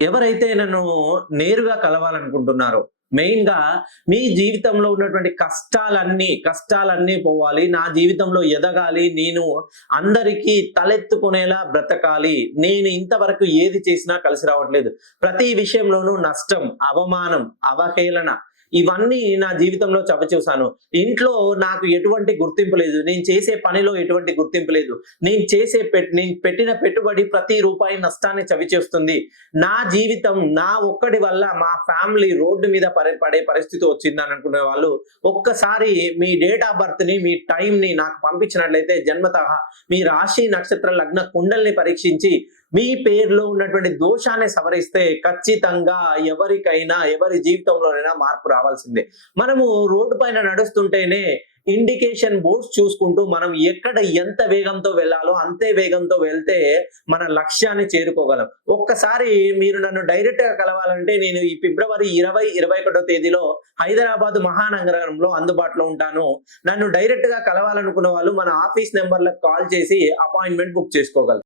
ఎవరైతే నన్ను నేరుగా కలవాలనుకుంటున్నారో, మెయిన్‌గా మీ జీవితంలో ఉన్నటువంటి కష్టాలన్నీ పోవాలి. నా జీవితంలో ఎదగాలి. నేను అందరికీ తలెత్తుకునేలా బ్రతకాలి. నేను ఇంతవరకు ఏది చేసినా కలిసి రావట్లేదు. ప్రతి విషయంలోనూ నష్టం, అవమానం, అవహేళన ఇవన్నీ నా జీవితంలో చవిచూసాను. ఇంట్లో నాకు ఎటువంటి గుర్తింపు లేదు. నేను చేసే పనిలో ఎటువంటి గుర్తింపు లేదు. నేను పెట్టిన పెట్టుబడి ప్రతి రూపాయి నష్టాన్ని చవిచూస్తుంది. నా జీవితం నా ఒక్కడి వల్ల మా ఫ్యామిలీ రోడ్డు మీద పడే పరిస్థితి వచ్చిందని అనుకునే వాళ్ళు ఒక్కసారి మీ డేట్ ఆఫ్ బర్త్‌ని, మీ టైమ్‌ని నాకు పంపించినట్లయితే జన్మతః మీ రాశి, నక్షత్ర, లగ్న కుండలిని పరీక్షించి మీ పేరులో ఉన్నటువంటి దోషాన్ని సవరిస్తే ఖచ్చితంగా ఎవరికైనా, ఎవరి జీవితంలోనైనా మార్పు రావాల్సిందే. మనము రోడ్డు పైన నడుస్తుంటేనే ఇండికేషన్ బోర్డ్స్ చూసుకుంటూ మనం ఎక్కడ ఎంత వేగంతో వెళ్ళాలో అంతే వేగంతో వెళ్తే మన లక్ష్యాన్ని చేరుకోగలం. ఒక్కసారి మీరు నన్ను డైరెక్ట్‌గా కలవాలంటే నేను ఈ ఫిబ్రవరి 20, 21 తేదీలో హైదరాబాద్ మహానగరంలో అందుబాటులో ఉంటాను. నన్ను డైరెక్ట్‌గా కలవాలనుకున్న వాళ్ళు మన ఆఫీస్ నంబర్‌లకు కాల్ చేసి అపాయింట్‌మెంట్ బుక్ చేసుకోగలరు.